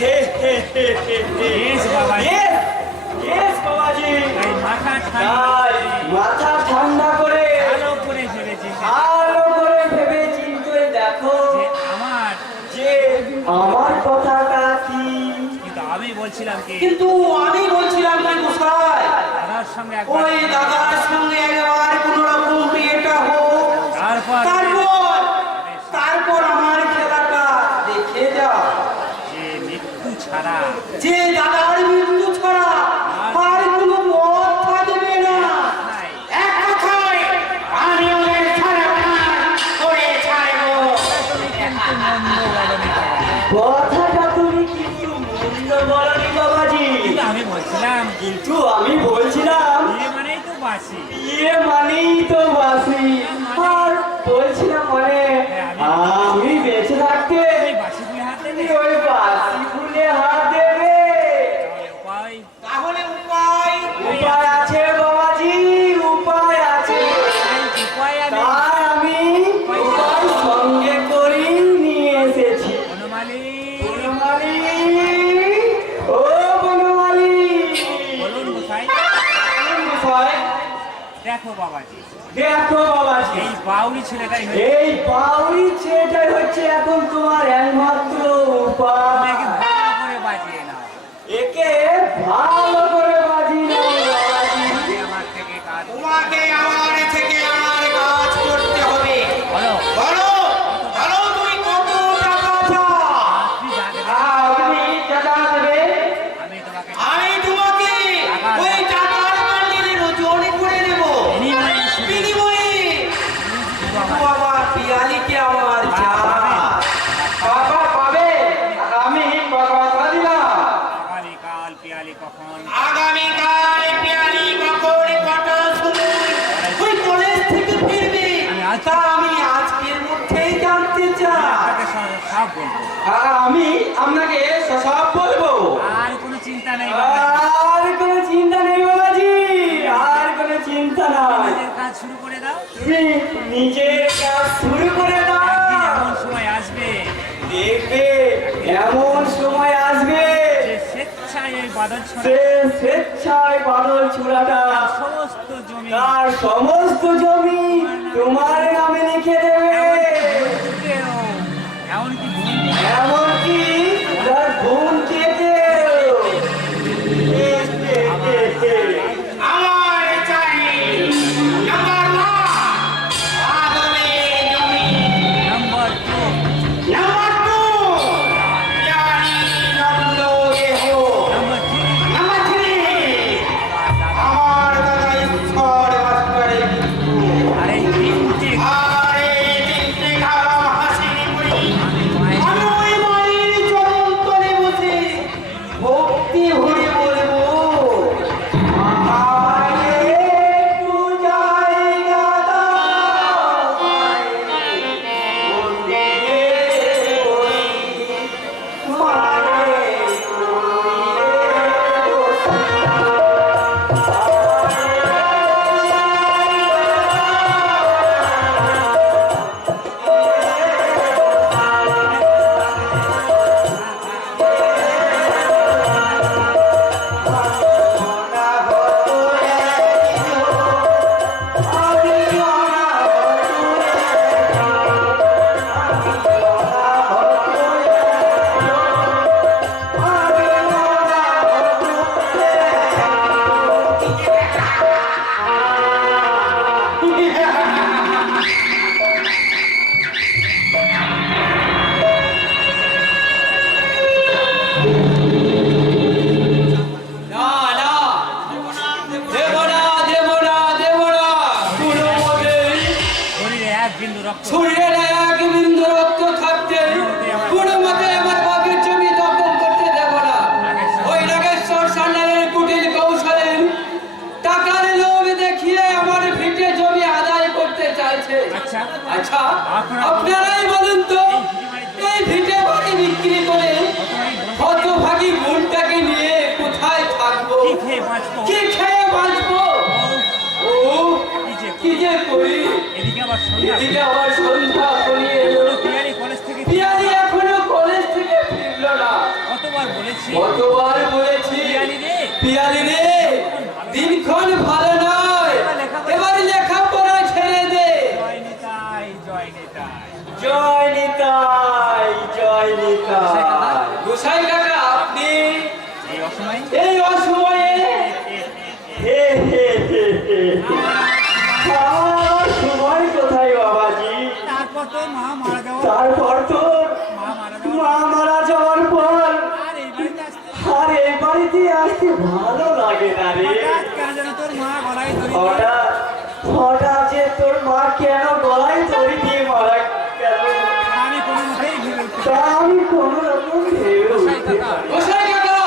Yes, বাবাজি। Yes, বাবাজি। এই মাথা ঠান্ডা করে ভালো করে ভেবে চিন্তে দেখো যে আমার কথাটা কি। কিন্তু আমি বলছিলাম কি গোসাই, দাদার সঙ্গে ওই দাদার সঙ্গে একবার কোন রকম বিয়েটা হোক, তারপর আমার খেলাটা দেখে যাও। যে মৃত্যু ছাড়া যে দাদার মৃত্যু ছাড়া আর কোনো পথ থাকবে না। এক কথায় আমি ওদের করে ছাড়বো। কথাটা তুমি কিন্তু মন্দ বলনি বাবাজি। কিন্তু আমি আমি বলছিলাম বলছিলাম বিয়ে মানেই তো বাসি। বিয়ে মানেই তো বাসি। আর বলছিলাম আমি বেঁচে থাকতে বাসি ফুলে হাত দেবে ওই বাসি ফুলে হাত দেবে। উপায় তাহলে উপায় আছে বাবাজি, উপায় আছে। উপায় তার আমি উপায় সঙ্গে করে নিয়ে এসেছি। বনমালী ও বনমালী, বলুন গোসাই। দেখো বাবাজি, এই বাউরি ছেলেটাই হচ্ছে এখন তোমার একমাত্র উপায়। ভালো করে বাজিয়ে নাও। একে ভালো করে বাজিয়ে নাও বাবাজি। আমার থেকে কাজ তোমাকে আমার থেকে আমার কাজ করতে হবে। বলো বলো তুমি কত টাকা চাও? আপনি যা দেবে আমি তোমাকে আমি ওই টাকার বান্ডিলের ওজন করে দেব। বিনিময়ে বাবা পিয়ালিকে আমার বাবা পাবে। আমি কথা দিলাম। আগামীকাল পিয়ালি কখন কটা সময় ওই কলেজ থেকে ফিরবে তা আমি আজকের মধ্যেই জানতে চাই। সব বলবো। আমি আপনাকে সব বলবো। আর কোনো চিন্তা নেই আর কোনো চিন্তা নেই বাবাজি, আর কোনো চিন্তা নাই। নিজের কাজ শুরু করে দাও। তুমি নিজের কাজ শুরু করে দাও। একদিন এমন সময় আসবে দেখবে এমন সময় আসবে যে স্বেচ্ছায় ওই বাদল স্বেচ্ছায় বাদল ছোড়াটা সমস্ত জমি তার সমস্ত জমি তোমার নামে লিখে দেবে। এমনকি এমনকি তার বোনকে আমার চাই নাম্বার 1 বাদলের জমি। নাম্বার 2 নাম্বার 2 জানি নন্দ দেহ। নাম্বার 3 নাম্বার 3 আমার দাদা ঈশ্বর মাস্টারের মৃত্যু। আর এই তিনটে খারাপ হাসি করি আমি ওই মায়ের চরণ তলে বসে ভক্তি ভরে বলবো, আমাকে একটু জায়গা দাও, মন্দিরে বসি, মায়ের মন্দিরে বসি। শরীরে এক বিন্দু রক্ত শরীরের এক বিন্দু রক্ত থাকতে কোনো মতে আমার বাপের জমি দখল করতে দেব না। ওই নাগেশ্বর সান্যালের কুটিল কৌশলের টাকার লোভ দেখিয়ে আমার ভিটে জমি আদায় করতে চাইছে। আচ্ছা আপনারাই বলুন তো, এই ভিটে বাড়ি বিক্রি করে হতভাগী বোনটাকে নিয়ে কোথায় থাকবো, কি খেয়ে বাঁচবো? ও কি যে করি। এদিকে আবার সন্ধ্যা করিয়ে এলো। পিয়ালি কলেজ থেকে পিয়ালি এখনো কলেজ থেকে ফিরলো না। কতবার জয় নিতাই, জয় নিতাই। গোসাই কাকা আপনি এই অসময় এই অসময়ে হে হে হে হে। আমার সময় কোথায় বাবাজি? তারপর তো মা মারা যাওয়া তারপর তো মা মারা যাওয়া মা মারা যাওয়ার পর আর এই বাড়িতে আসতে আর এই বাড়িতে আসতে ভালো লাগে না রে। হঠাৎ কেন যেন তোর মা গলায় ধরে দিয়ে হঠাৎ হঠাৎ যে তোর মা কেন গলায় দড়ি দিয়ে মারা গেল আমি কোনো মতেই ভেবে উঠতে তা আমি কোন রকম ভেবে উঠতে পারি। গোসাই কাকা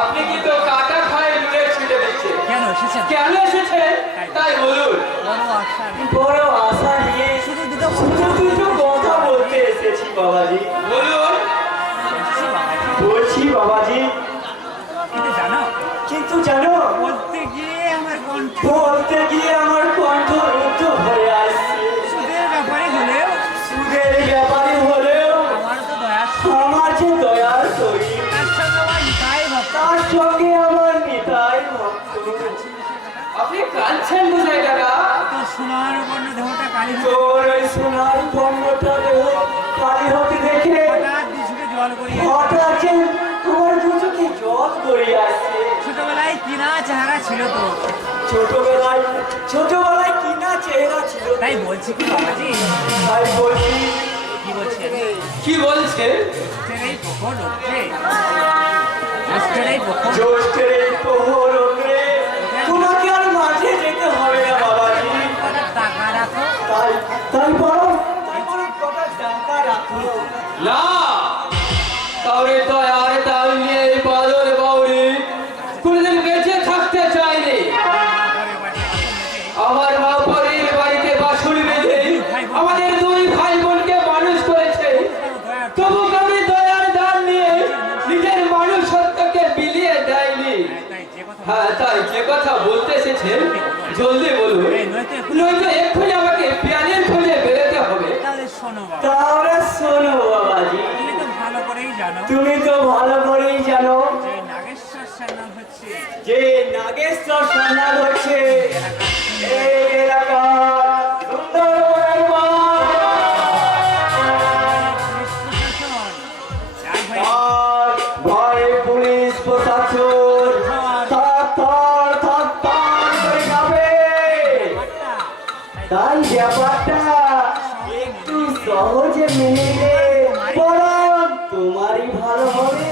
আপনি কিন্তু কাটা খায় লুড়ে ছিটে দিচ্ছেন। কেন এসেছেন কেন এসেছে তাই বলুন। বড় আশা নেই। বড় আশা নিয়ে শুধু দুটো দুটো কথা বলতে এসেছি বাবাজি। বলুন। বলছি বাবাজি, বলছি বাবাজি, কিন্তু জানো কিন্তু জানো বলতে গিয়ে আমার কণ্ঠ বলতে গিয়ে আমার কণ্ঠ রুদ্ধ হয়ে আসছে। সুদের ব্যাপারে হলেও সুদের ব্যাপারে হলেও আমারও তো দয়া আমার যে দয়ার শরীর, তার সঙ্গে আমার নিতাই ভক্ত তার সঙ্গে আমার নিতাই ভক্ত। আপনি কাঁদছেন গোসাই কাকা। তোর সোনার বর্ণ দেহটা কালী হয়ে তোর ওই সোনার বর্ণটা দেহ কালি হতে দেখে হঠাৎ দুচোখে জল করিয়ে হঠাৎ যে তোমার দুচোখে জল গড়িয়ে আসছে। ছোটবেলায় কিনা চেহারা ছিল তো, ছোটবেলায় ছোটবেলায় কিনা চেহারা ছিল, তাই বলছি কি বাবাজি, তাই বলছি কি বলছি কি বলছে? এই প্রখর লোককে আজকের এই প্রখর জ্যৈষ্ঠের এই প্রহর অগ্রে তোমাকে আর মাঠে যেতে হবে না বাবাজি। কটা টাকা রাখো তাই তাই বরং কটা টাকা রাখো। না তাহলে দয়ার তাল নিয়ে এই বাদর বাউরি কোনদিন বেঁচে থাকতে চাইনি। আমার মা পরের বাড়িতে বাসুরি বেঁধে আমাদের দুই ভাই বোনকে মানুষ করেছে, তবু আমি দয়ার দান নিয়ে নিজের মানুষত্বকে বিলিয়ে দেয়নি। তাই যে কথা হ্যাঁ তাই যে কথা বলতে এসেছেন জলদি বলুন, নয়তো এক্ষুনি আমাকে পেয়ালের খোঁজে বেরোতে হবে। তাহলে শোনো বাবা, তাহলে শোনো বাবাজি, তুমি তো ভালো করেই জানো তুমি তো ভালো করেই জানো যে নাগেশ্বর সান্যাল হচ্ছে যে নাগেশ্বর সান্যাল হচ্ছে এই এলাকার সুন্দরবনের মা। পুলিশ প্রশাসন যার ভাই তার ভয়ে পুলিশ প্রশাসন থর করে যাবে। ব্যাপারটা, তাই ব্যাপারটা একটু সহজে মেনে নিলে বরং তোমারই ভালো হবে।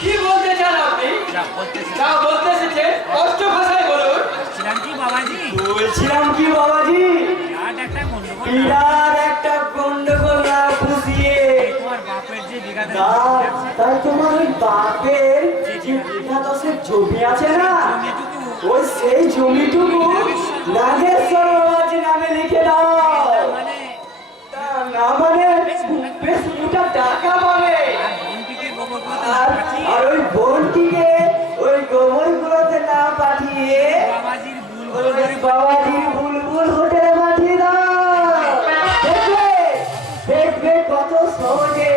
কি বলতে চান আপনি? যা বলতেছি যা বলতে এসেছেন কষ্ট ভাষায় বলুন। ছিলাম কি বাবাজি, বলছিলাম কি বাবাজি, বিরাট একটা গন্ডগোল বিরাট একটা গন্ডগোল না খুশিয়ে তোমার বাপের যে বিঘাতে তাই তোমার ওই বাপের যে বিঘা দশের জমি আছে না, ওই সেই জমিটুকু নাগেশ্বর বাবাজি নামে লিখে দাও। মানে তা না মানে বেশ দুটা টাকা পাবে। আর বোনটিকে গোবর করতে আর পাঠিয়ে আর ওই বোনটিকে ওই গোবরগুলোতে না পাঠিয়ে বাবাজির ভুল ওই বাবাজির বুলবুল হোটেলে পাঠিয়ে দাও। দেখবে দেখবে কত সহজে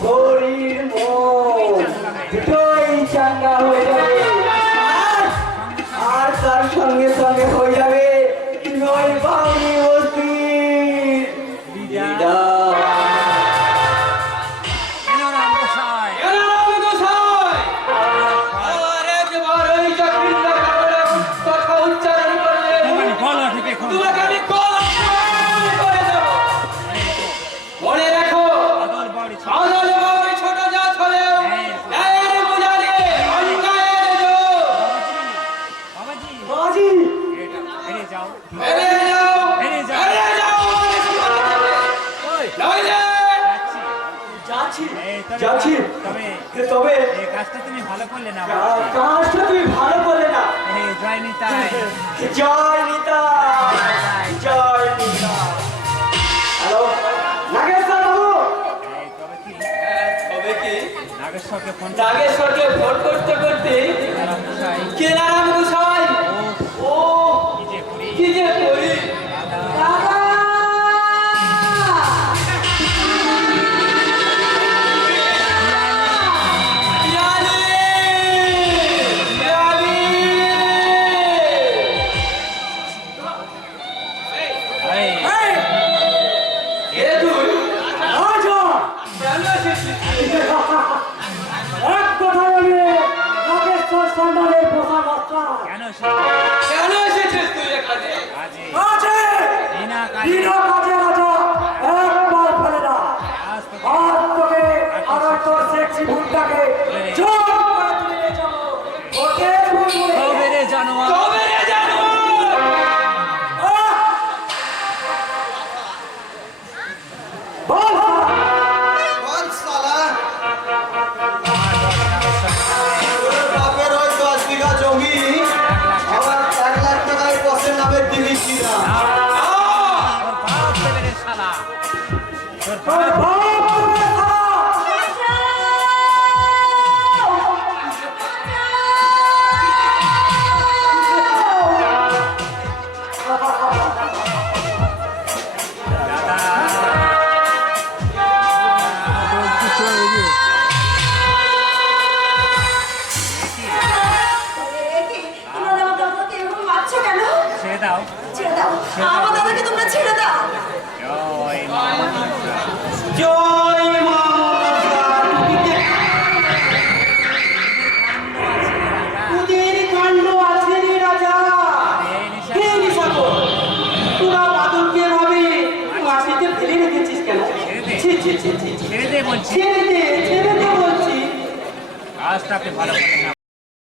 শরীর মন দুটোই চাঙ্গা হয়ে যাবে। আর তার সঙ্গে সঙ্গে হয়ে যাবে নয় বাউরি বস্তির লিডার। কেন রাম গোসাই এরা রাম গোসাই, আর একবার ওই চাকরিটা কথা উচ্চারণ করলে তোমার গলা থেকে তোমাকে আমি করে দেব। মনে রাখো আদর বাড়ি ছিল আদল বাউরি ছোট জাত হলেও ন্যায়ের বোঝালে অন্যায়ের জোর। বাবাজি বাবাজি হেরে যাও বেরিয়ে যাও, বেরিয়ে যাও। বেরিয়ে যাও আমাদের সমাজ থেকে। ওই নইলে যাচ্ছি যাচ্ছি এই তবে যাচ্ছি তবে তবে এই কাজটা তুমি ভালো করলে না বাবাজি। কাজটা তুমি ভালো করলে না। এই জয় নিতাই জয় নিতাই, জয় নিতাই। হ্যালো নাগেশ্বর বাবু, এই তবে কি তবে কি নাগেশ্বরকে ফোন নাগেশ্বরকে ভোট করতে করতে রাম গোসাই কেনারাম গোসাই ও কি যে করি কি যে করি। দাদা পিয়ালি, পিয়ালি। এই কে তুই? কেন এসেছিস এক কথায় আমি নাগেশ্বর সান্যালের পোষা মাস্টার। কেন সে কেন এসেছিস তুই এখানে কাজে আছে বিনা কাজে বিনা কাজে রাজা একবার ফেলে না। আজ তোকে আর তোকে আর তোর সেক্সি ভুলটাকে জোর করে তুলে নিয়ে যাবো হোটেল বুলবুলে। তবে রে জানোয়ার তবে রে জানোয়ার বল বল শালা, তোর বাপের ওই 10 বিঘা জমি আমার 1 লাখ টাকায় বসের নামে দিলিস কিনা? তোর বাপ দেবে রে শালা তোর তোর বাপ বাপ তোকে খাওয়া। তোমরা আমার দাদাকে এরকম মারছো কেন? ছেড়ে দাও ছেড়ে দাও, আমার দাদাকে তোমরা ছেড়ে দাও। জয় মা মনসা। জয় মা মনসা। তোদের কাণ্ড আছে রে রাজা। হে নিশাকর, তোরা বাদলকে এভাবে মাটিতে ফেলে রেখেছিস কেন? ছি ছি ছি ছি ছি। ছেড়ে দে বলছি ছেড়ে দে বলছি। কাজটা আপনি ভালো করেন না